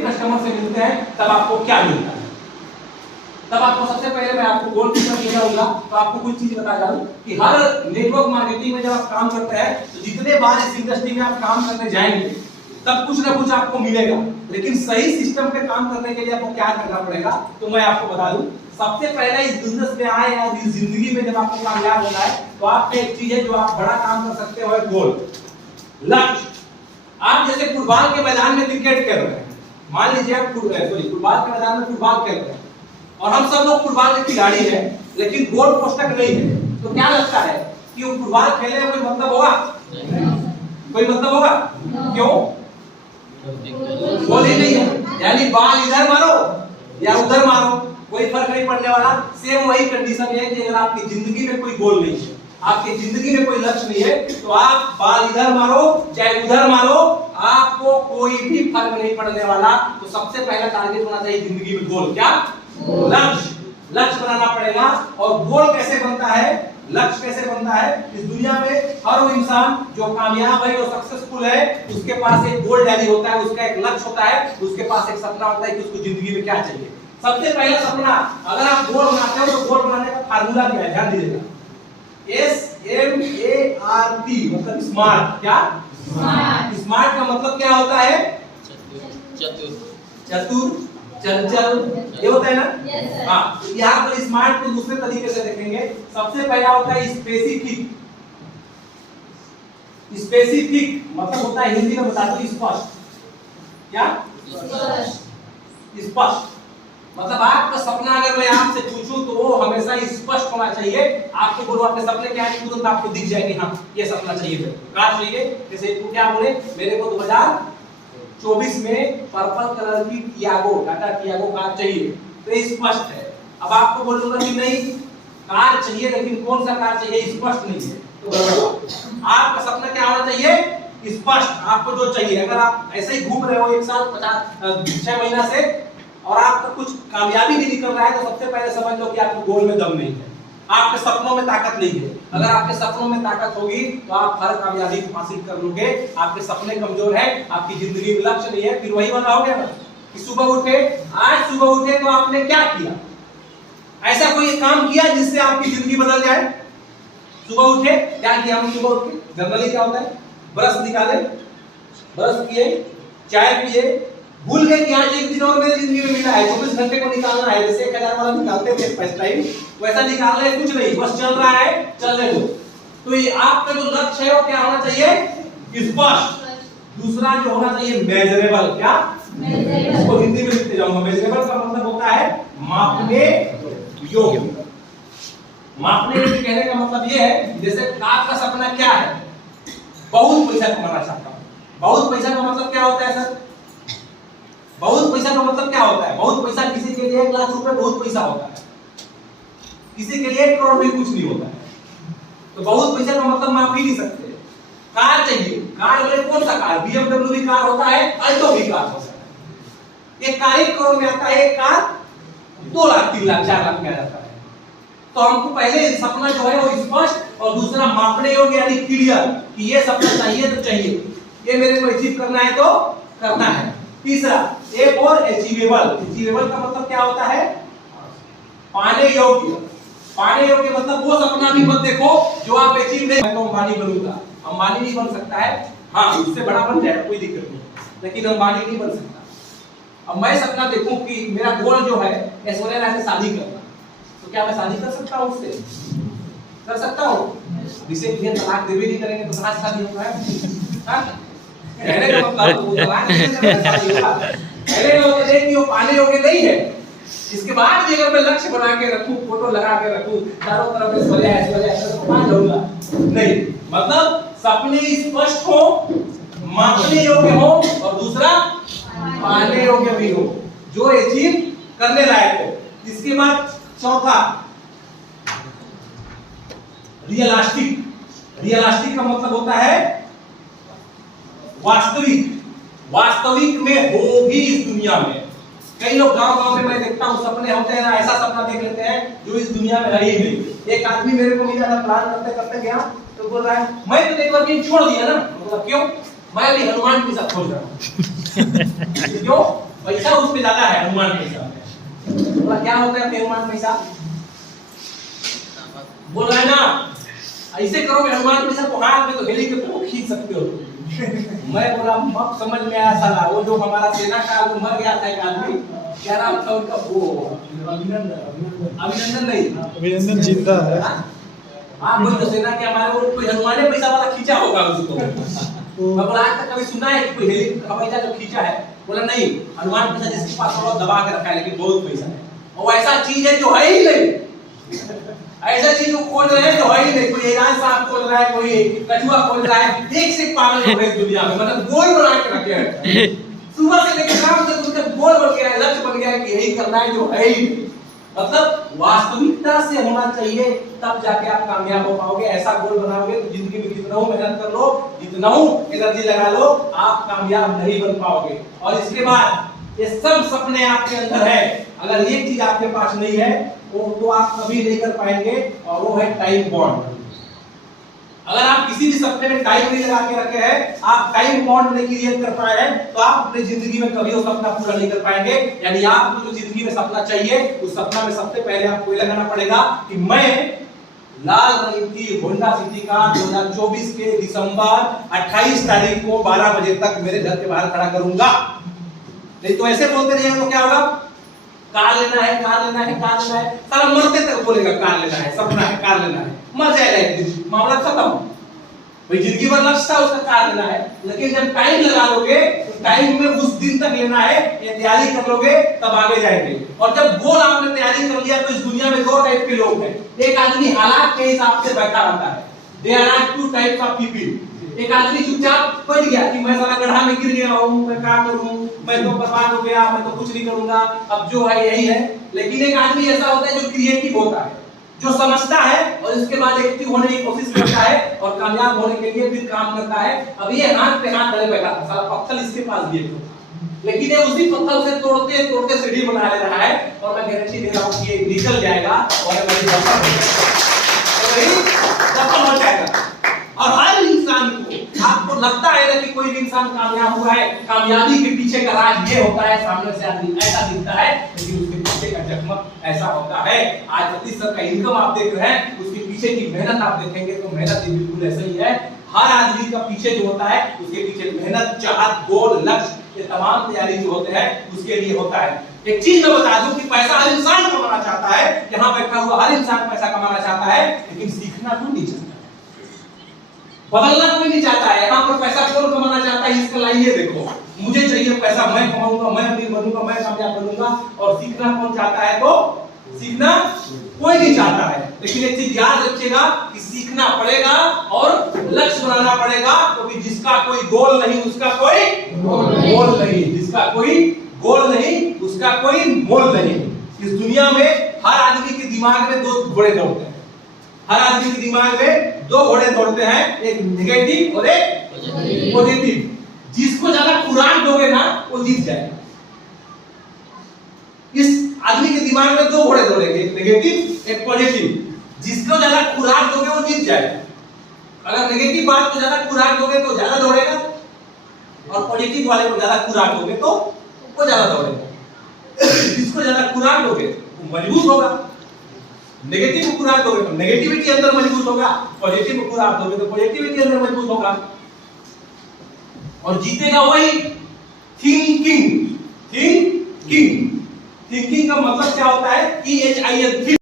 Customer से मिलते हैं तब आपको क्या मिलता है। तब आपको सबसे पहले मैं आपको गोल पिक्चर ले जाऊंगा तो आपको कुछ चीज बता दूं कि हर नेटवर्क मार्केटिंग में जब आप काम करते हैं तो जितने बार इस इंडस्ट्री में आप काम करने जाएंगे तब कुछ ना कुछ आपको मिलेगा, लेकिन सही सिस्टम पे काम करने के लिए आपको क्या करना पड़ेगा तो मैं आपको बता दूं। सबसे पहले इस बिजनेस में आए या इस जिंदगी में जब आपको कामयाब होना है तो आप एक चीज है जो आप बड़ा काम कर सकते हो, गोल, लक्ष्य। आप जैसे फुटबॉल के मैदान में क्रिकेट खेल रहे हैं, मान लीजिए आप फुटबॉल के मैदान में फुटबॉल खेल रहे हैं और हम सब लोग फुटबॉल के खिलाड़ी हैं लेकिन गोल पोस्ट तक नहीं है, तो क्या लगता है कि वो फुटबॉल खेलने में कोई मतलब होगा? कोई मतलब होगा? क्यों? गोल ही नहीं है, यानी बॉल इधर मारो या उधर मारो कोई फर्क नहीं पड़ने वाला। सेम वही कंडीशन है कि अगर आपकी जिंदगी में कोई गोल नहीं है, आपकी जिंदगी में कोई लक्ष्य नहीं है, तो आप बॉल इधर मारो चाहे उधर मारो आपको कोई भी फर्क नहीं पड़ने वाला। तो सबसे पहला टारगेट होना चाहिए जिंदगी में गोल, क्या? लक्ष्य। लक्ष्य बनाना पड़ेगा। और गोल कैसे बनता है, लक्ष्य कैसे बनता है? इस दुनिया में हर वो इंसान जो कामयाब है, जो सक्सेसफुल है, उसके पास एक गोल डायरी होता है, उसका एक लक्ष्य होता है, उसके पास एक सपना होता है कि उसको जिंदगी में क्या चाहिए। सबसे पहला सपना, अगर आप गोल बनाते हो तो गोल बनाने का फार्मूला क्या है, ध्यान दीजिएगा। SMART मतलब स्मार्ट। क्या? स्मार्ट का मतलब क्या होता है? चतुर, चंचल, ये होता है ना? हाँ, यहाँ पर स्मार्ट को दूसरे तरीके से देखेंगे। सबसे पहला होता है स्पेसिफिक। स्पेसिफिक मतलब होता है, हिंदी में बता दो, स्पष्ट। क्या? स्पष्ट मतलब आपका सपना अगर मैं आपसे पूछूं तो वो हमेशा स्पष्ट होना चाहिए। आपको बोलो आपके सपने क्या है, तुरंत आपको दिख जाएगी, हाँ ये सपना चाहिए, कार चाहिए। जैसे तू क्या बोले, मेरे को 2024 में पर्पल कलर की टियागो, टाटा टियागो कार चाहिए, तो स्पष्ट है। अब आपको बोलूंगा कि नहीं कार चाहिए लेकिन कौन सा कार चाहिए स्पष्ट नहीं है, तो आपका सपना क्या होना चाहिए? स्पष्ट। आपको जो चाहिए, अगर आप ऐसे ही घूम रहे हो 1 साल 6 महीना से और आपका कुछ कामयाबी नहीं निकल रहा है, तो सबसे पहले समझ लो कि आपके गोल में दम नहीं है, आपके सपनों में ताकत नहीं है। अगर आपके सपनों में ताकत होगी तो आप हर कामयाबी हासिल कर लोगे। आपके सपने कमजोर है, आपकी जिंदगी में लक्ष्य नहीं है, फिर वही वाला हो गया ना कि सुबह उठे, आज सुबह उठे तो आपने क्या किया? ऐसा कोई काम किया जिससे आपकी जिंदगी बदल जाए? सुबह उठे, क्या किया? हम सुबह उठ के जनरली क्या होता है, ब्रश निकाले, ब्रश किए, चाय पिए, भूल गए कि आज एक दिन और मेरी जिंदगी में मिला है, 24 घंटे को निकालना है। जैसे 1000 वाला निकालते थे फर्स्ट टाइम, वैसा निकाल रहे, कुछ नहीं, बस चल रहा है, चलने दो। तो ये आपका जो लक्ष्य है वो क्या होना चाहिए? स्पष्ट। दूसरा जो होना चाहिए मेजरेबल। क्या? इसको हिंदी में लिखते जाऊंगा। मेजरेबल का मतलब होता है मापने योग्य। मापने योग्य कहने का मतलब ये है, जैसे आपका सपना क्या है? बहुत पैसा कमाना चाहता हूं। बहुत पैसा का मतलब क्या होता है सर? बहुत पैसा का मतलब क्या होता है? बहुत पैसा किसी के लिए 1 लाख रुपए बहुत पैसा होता है, किसी के लिए 1 करोड़ भी कुछ नहीं होता है। तो बहुत पैसा का मतलब माप ही नहीं सकते। कार चाहिए, कार बोले कौन सा कार? BMW भी कार होता है, अल्टो भी कार होता है। एक कार 1 करोड़ में आता है, एक कार 2 लाख 3 लाख 4 लाख में आ जाता है। तो हमको पहले सपना जो है वो स्पष्ट, और दूसरा मापने योग्य यानी क्लियर कि ये सपना चाहिए तो चाहिए, ये मेरे को अचीव करना है तो करना है। तीसरा एक और अचीवेबल। अचीवेबल का मतलब क्या होता है? पाने योग्य। पाने योग्य मतलब वो सपना भी मत देखो जो आप अचीव नहीं, मैं तो अंबानी बनूंगा। अंबानी नहीं बन सकता है, हाँ उससे बड़ा बन जाएगा कोई दिक्कत नहीं, लेकिन अंबानी नहीं बन सकता। अब मैं सपना देखूं कि मेरा गोल जो है ऐश्वर्या राय से शादी करना, तो क्या मैं शादी कर सकता हूं उससे? कर सकता हूं? जिसे ये तलाक देवे नहीं करेंगे तो कहां शादी होगा? हां, कहने का मतलब वो तलाक देने से शादी होगा। पहले तो देख कि वो पाने योग्य नहीं है, इसके बाद भी अगर मैं लक्ष्य बना के रखूं, फोटो लगा के रखूं, चारों तरफ ऐश्वर्या तो कहां जाऊंगा? नहीं, मतलब सपने स्पष्ट हो, मापने योग्य हो, और दूसरा पाने योग्य भी हो, जो अचीव करने लायक हो। इसके बाद चौथा रियलिस्टिक। रियलिस्टिक का मतलब होता है वास्तविक। वास्तविक में होगी इस दुनिया में। कई लोग गांव-गांव में मैं देखता हूं सपने होते हैं ना, ऐसा सपना देख लेते हैं जो इस दुनिया में है ही नहीं। एक आदमी मेरे को मिला था, प्लान करते करते गया तो बोल रहा है मैं तो नेटवर्किंग छोड़ दिया ना। मतलब क्यों? मैं अभी हनुमान के साथ खोल रहा हूं। क्यों? पैसा उस पे ज्यादा है, अनुमान पैसा। बोला क्या होता है अनुमान पैसा? बोल रहा है ना, ऐसे करोगे अनुमान पैसा तो हाथ में तो हेलीकॉप्टर को खींच सकते हो। मैं बोला मत समझ में आया साला, वो जो हमारा सेना का वो मर गया था एक आदमी, क्या नाम था उनका, वो अभिनंदन नहीं, अभिनंदन जिंदा है। हाँ कोई तो सेना के हमारे वो कोई हनुमाने पैसा वाला खींचा होगा उसको। मैं बोला आज तक कभी सुना है कि कोई हेलीकॉप्टर हवाई जहाज खींचा है? बोला नहीं, हनुमान पैसा जिसके पास थोड़ा दबा के रखा है लेकिन बहुत पैसा है, और ऐसा चीज है जो है ही नहीं, ऐसा चीज वो खोल रहे हैं जो है ही नहीं। कोई ईरान साहब खोल रहा है, कोई कछुआ खोल रहा है, एक से पागल हो गए दुनिया में, मतलब गोल बना के रखे हैं सुबह से लेकर शाम तक, उनका गोल बन गया है, लक्ष्य बन गया है कि यही करना है जो है ही। मतलब वास्तविकता से होना चाहिए, तब जाके आप कामयाब हो पाओगे। ऐसा गोल बनाओगे तो जिंदगी में कितना हो मेहनत कर लो, जितना हो एनर्जी लगा लो, आप कामयाब नहीं बन पाओगे। और इसके बाद ये सब सपने आपके अंदर है, अगर ये चीज आपके पास नहीं है तो आप कभी नहीं कर पाएंगे, और वो है टाइम बॉन्ड। अगर आप किसी भी सपने में टाइम नहीं लगा के रखे हैं, आप टाइम बॉन्ड नहीं क्रिएट कर पाए हैं, तो आप अपनी जिंदगी में कभी वो सपना पूरा नहीं कर पाएंगे। यानी आपको जो जिंदगी में सपना चाहिए, उस सपना में सबसे पहले आपको ये लगाना पड़ेगा कि मैं लाल रंग की होंडा सिटी का 2024 के दिसंबर 28 तारीख को 12 बजे तक मेरे घर के बाहर खड़ा करूंगा। नहीं तो ऐसे बोलते रहिएगा तो क्या होगा, कार लेना है, कार लेना है, कार लेना है, सारा मरते तक बोलेगा कार लेना है, सपना है, कार लेना है, मर जाएगा एक दिन, मामला खत्म। भाई जिंदगी भर लक्ष्य था उसका कार लेना है, लेकिन जब टाइम लगा लोगे तो टाइम में उस दिन तक लेना है, ये तैयारी कर लोगे तब आगे जाएंगे। और जब गोल आपने तैयारी कर लिया तो इस दुनिया में दो टाइप के लोग हैं। एक आदमी हालात के हिसाब से बैठा रहता है, there are two types of people. एक आदमी चुपचाप बैठ गया कि मैं साला गड्ढा में गिर गया हूं, मैं क्या करूं, मैं तो बर्बाद हो गया, मैं तो कुछ नहीं करूंगा, अब जो है यही है। लेकिन एक आदमी ऐसा होता है जो क्रिएटिव होता है, जो समझता है और इसके बाद एक्टिव होने की कोशिश करता है और कामयाब होने के लिए फिर काम करता है। अब ये हाथ पे हाथ धरे बैठा था, साला पत्थर इसके पास भी है, लेकिन ये उसी पत्थर से तोड़ते तोड़ते सीढ़ी बना ले रहा है। और मैं गारंटी दे रहा हूं कि ये निकल जाएगा और मेरी सफल हो जाएगा। और हर इंसान को, आपको लगता है ना कि कोई भी इंसान कामयाब हुआ है, कामयाबी के पीछे का राज ये होता है, सामने से आदमी ऐसा दिखता है लेकिन उसके पीछे का जख्म ऐसा होता है। आज 30 का इनकम आप देख रहे हैं, उसके पीछे की मेहनत आप देखेंगे तो मेहनत भी बिल्कुल ऐसा ही है। हर आदमी का पीछे जो होता है उसके पीछे मेहनत, चाहत, गोल, लक्ष्य, ये तमाम तैयारी जो होते हैं उसके लिए होता है। एक चीज मैं बता दूं कि पैसा हर इंसान कमाना चाहता है, यहाँ बैठा हुआ हर इंसान पैसा कमाना चाहता है, लेकिन सीखना कोई नहीं चाहता, बदलना कोई नहीं चाहता है। यहाँ पर पैसा कौन कमाना चाहता है, इसका लाइन ये देखो, मुझे चाहिए पैसा, मैं कमाऊंगा, मैं अमीर बनूंगा, मैं कामयाब बनूंगा। और सीखना कौन चाहता है, तो सीखना कोई नहीं चाहता है। लेकिन एक चीज याद रखिएगा कि सीखना पड़ेगा और लक्ष्य बनाना पड़ेगा, क्योंकि जिसका कोई गोल नहीं उसका कोई मोल नहीं, जिसका कोई गोल नहीं उसका कोई मोल नहीं। इस दुनिया में हर आदमी के दिमाग में दो घोड़े दौड़ते हैं, हर आदमी के दिमाग में दो घोड़े दौड़ते हैं, एक नेगेटिव और एक पॉजिटिव। जिसको ज्यादा खुराक दोगे ना वो जीत जाएगा। इस आदमी के दिमाग में दो घोड़े दौड़ेंगे, एक नेगेटिव एक पॉजिटिव। जिसको ज्यादा खुराक दोगे वो जीत जाएगा। अगर नेगेटिव बात को ज्यादा खुराक दोगे तो ज्यादा दौड़ेगा, और पॉजिटिव वाले को ज्यादा खुराक दोगे तो वो ज्यादा दौड़ेगा। जिसको ज्यादा खुराक दोगे वो मजबूत होगा, नेगेटिव को खुराक दोगे तो नेगेटिविटी अंदर मजबूत होगा, पॉजिटिव को खुराक दोगे तो पॉजिटिविटी अंदर मजबूत होगा, और जीतेगा वही थिंकिंग। थिंकिंग का मतलब क्या होता है, THINK।